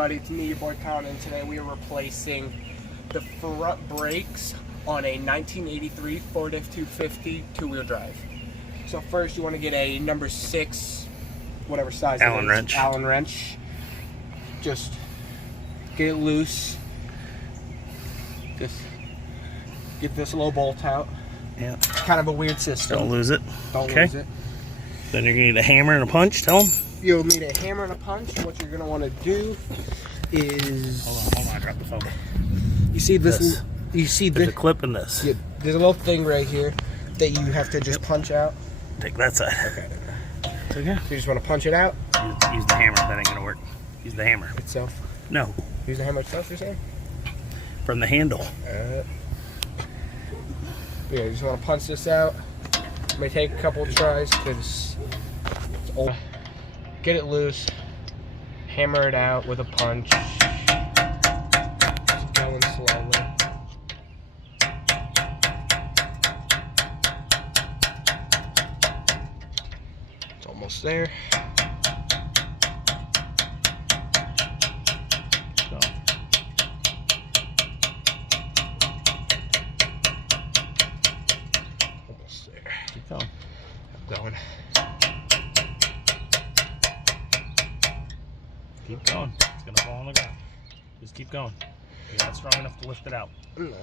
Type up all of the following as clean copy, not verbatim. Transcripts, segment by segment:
It's me, your boy Collin, and today we are replacing the front brakes on a 1983 Ford F250 two-wheel drive. So first you want to get a number 6, whatever size Allen wrench. Allen wrench. Just get it loose. Just get this little bolt out. Yeah. It's kind of a weird system. Don't lose it. Don't okay. lose it. Then you're going to need a hammer and a punch, tell them. You'll need a hammer and a punch. What you're going to want to do is... Hold on, drop the phone. You see this? You see There's this? a clip in this. Yeah, there's a little thing right here that you have to just punch out. Take that side. Okay. So, yeah. So you just want to punch it out? Use the hammer. That ain't going to work. Use the hammer. Itself? No. Use the hammer itself, you're saying? From the handle. Yeah, you just want to punch this out. It may take a couple of tries because it's old. Get it loose. Hammer it out with a punch. Just going slowly. It's almost there. So. Almost there. Keep going. I'm going. Keep going. It's going to fall on the ground. Just keep going. You're not strong enough to lift it out. I'm not.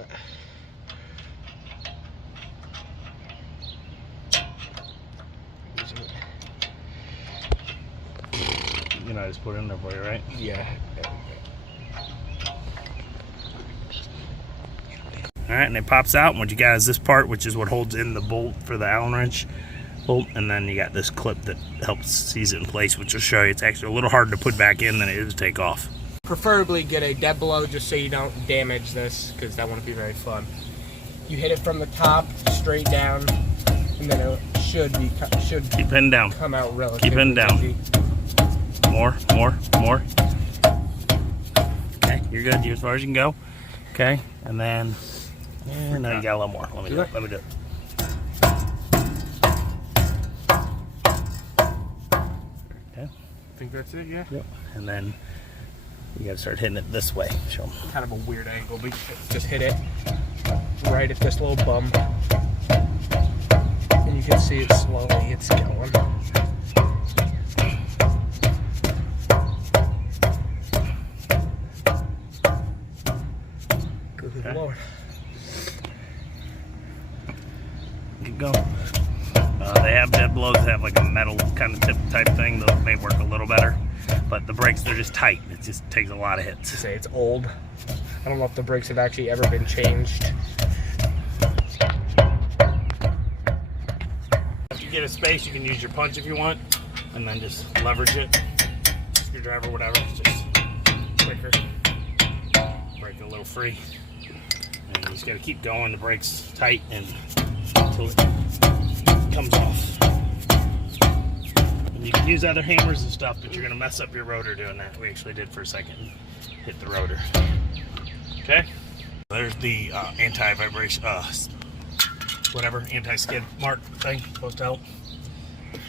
You know, I just put it in there for you, right? Yeah. Alright, and it pops out. And what you got is this part, which is what holds in the bolt for the Allen wrench bolt. And then you got this clip that helps seize it in place, which will show you it's actually a little harder to put back in than it is to take off. Preferably get a dead blow just so you don't damage this, because that wouldn't be very fun. You hit it from the top straight down, and then it should Keep heading down. come out relatively Keep heading down. easy. More. Okay, you're good. You're as far as you can go. Okay, and then now you got a little more. Let me do it. Let me do it. Okay. I think that's it, yeah? Yep. And then you got to start hitting it this way. Show them. Kind of a weird angle, but just hit it right at this little bump. And you can see it slowly, it's going. Good Lord. Keep going. They have dead blows that have like a metal kind of tip type thing. Those may work a little better. But the brakes, they're just tight. It just takes a lot of hits. To say it's old. I don't know if the brakes have actually ever been changed. If you get a space, you can use your punch if you want. And then just leverage it. Screwdriver, whatever. It's just quicker. Break it a little free. And you just got to keep going. The brake's tight and until it comes off. And you can use other hammers and stuff, but you're going to mess up your rotor doing that. We actually did for a second. Hit the rotor. Okay? There's the anti-vibration, whatever, anti-skid mark thing, supposed to help.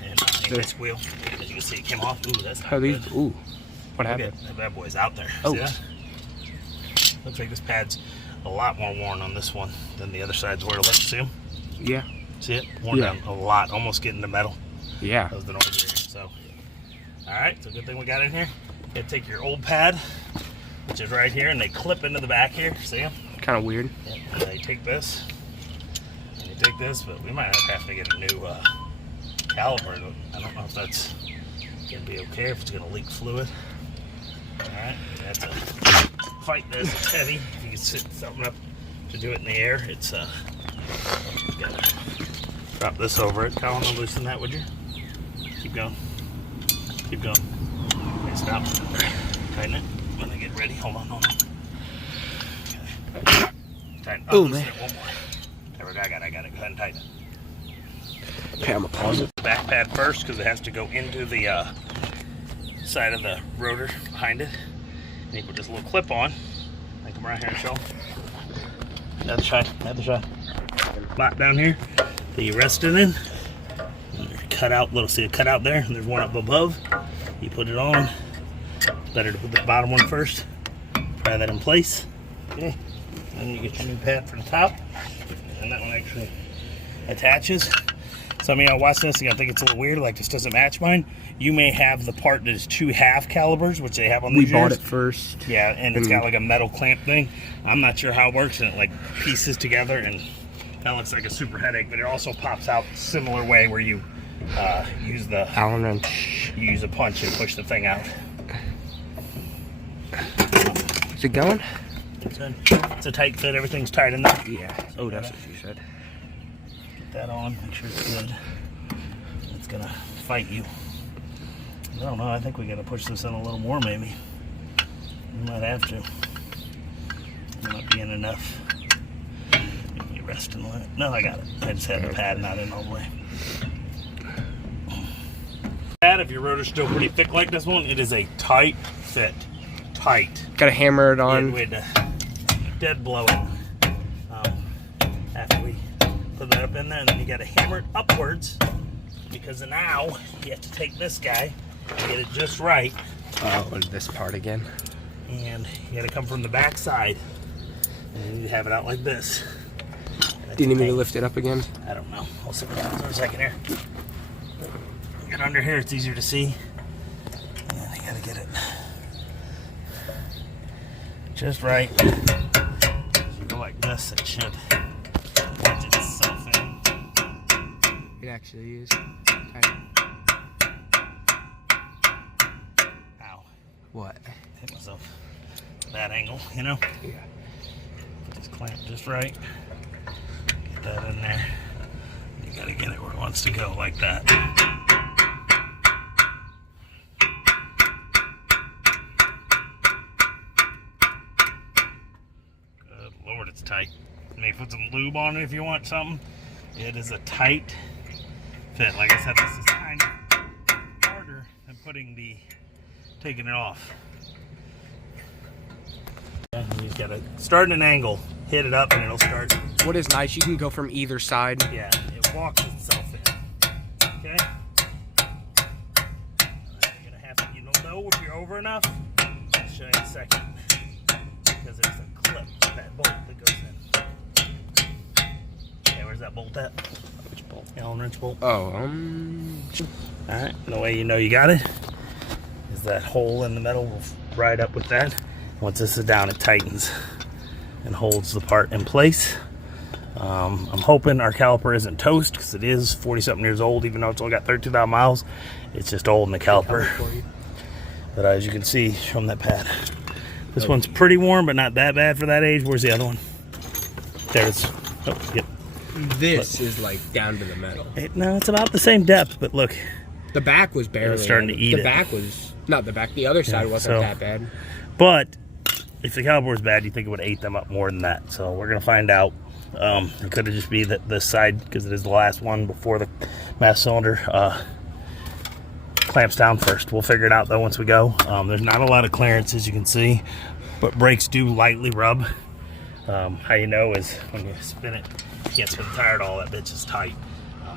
And anti-squeal. As you can see, it came off. Ooh, that's not good. Ooh. What happened? That bad boy's out there. Oh. See that? Looks like this pad's a lot more worn on this one than the other side's where it looks. See him? Yeah. See it? Worn down a lot, almost getting to metal. Yeah. That was the noise here. So, alright, so good thing we got in here. You take your old pad, which is right here, and they clip into the back here. See them? Kind of weird. Yeah. And they take this, and you take this, but we might have to get a new caliper. I don't know if that's going to be okay, if it's going to leak fluid. Alright, you have to fight this. It's heavy. If you can sit something up to do it in the air, it's you gotta drop this over it. Collin, loosen that, would you? Keep going. Keep going. Okay, stop. Tighten it. When I get ready. Hold on. Okay. Tighten. Oh, man. It one more. There we go. I got it. Go ahead and tighten it. Okay, I'm gonna pause it. The back pad first, because it has to go into the side of the rotor behind it. And you put this little clip on. I come around here and show them. Another shot. Spot down here that you rest it in. Cut out, little see a cut out there, and there's one up above. You put it on, better to put the bottom one first. Pry that in place. Okay. Then you get your new pad for the top. And that one actually attaches. Some of y'all watching this, you're gonna think it's a little weird, like this doesn't match mine. You may have the part that is 2 half calibers, which they have on these. We bought it first. Yeah, and it's got like a metal clamp thing. I'm not sure how it works, and it like pieces together, and that looks like a super headache. But it also pops out a similar way where you use the Allen wrench. You use a punch and push the thing out. Is it going? It's a tight fit. Everything's tight in there. Yeah. Oh, that's what you said. Get that on. Make sure it's good. It's gonna fight you. I don't know. I think we gotta push this in a little more, maybe. We might have to. It might be in enough. Maybe rest and let it. No, I got it. I just had the pad not in all the way. If your rotor's still pretty thick like this one, it is a tight fit. Tight. Gotta hammer it on. We had to dead blow it after we put that up in there, and then you gotta hammer it upwards because now you have to take this guy and get it just right. Oh, this part again. And you gotta come from the back side, and you have it out like this. Do you need me to lift it up again? I don't know. I'll sit down for a second here. Get under here, it's easier to see. And you gotta get it just right. If you go like this, it should wedge itself in. It actually is. Ow. What? Hit myself. That angle, you know? Yeah. Put this clamp just right. Get that in there. You gotta get it where it wants to go, like that. Good Lord, it's tight. You may put some lube on it if you want something. It is a tight fit. Like I said, this is kind of harder than taking it off. You just gotta start at an angle, hit it up, and it'll start. What is nice, you can go from either side. Yeah, it walks itself in. Okay? You're gonna have to, you don't know if you're over enough. I'll show you in a second. Because there's a clip, that bolt that goes in. Okay, where's that bolt at? Which bolt? Allen wrench bolt. Oh, Alright, the way you know you got it is that hole in the metal will ride up with that. Once this is down, it tightens and holds the part in place. I'm hoping our caliper isn't toast because it is 40-something years old, even though it's only got 32,000 miles. It's just old in the caliper. But as you can see from that pad, this one's pretty warm, but not that bad for that age. Where's the other one? There it is. Oh, yep. this is like down to the metal. No, it's about the same depth, but look. The back was barely. Starting to eat it. The back was, not the back, the other side wasn't that bad. But if the caliper was bad, you think it would have ate them up more than that. So we're going to find out. It could have just be that this side, because it is the last one before the master cylinder clamps down first. We'll figure it out though once we go. There's not a lot of clearance, as you can see, but brakes do lightly rub. How you know is when you spin it, you can't spin the tire at all. That bitch is tight.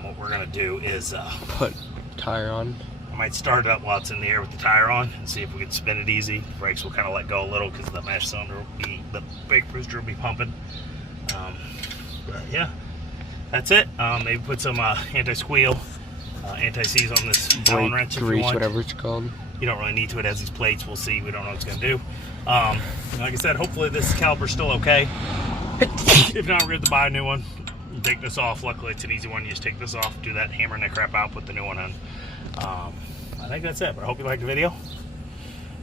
What we're going to do is put tire on. I might start it up while it's in the air with the tire on and see if we can spin it easy. Brakes will kind of let go a little because the master cylinder will be, the brake booster will be pumping. But yeah, that's it. Maybe put some anti-squeal, anti-seize on this Allen wrench if you want. Whatever it's called. You don't really need to. It has these plates. We'll see. We don't know what it's going to do. Like I said, hopefully this caliper's still okay. If not, we're going to buy a new one. Take this off. Luckily, it's an easy one. You just take this off, do that, hammering that crap out, put the new one on. I think that's it. But I hope you liked the video.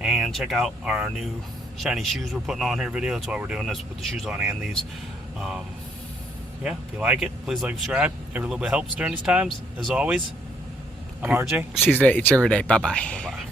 And check out our new shiny shoes we're putting on here video. That's why we're doing this. Put the shoes on and these. Yeah, if you like it, please like, subscribe. Every little bit helps during these times. As always, I'm RJ. It's every day. Bye-bye. Bye-bye.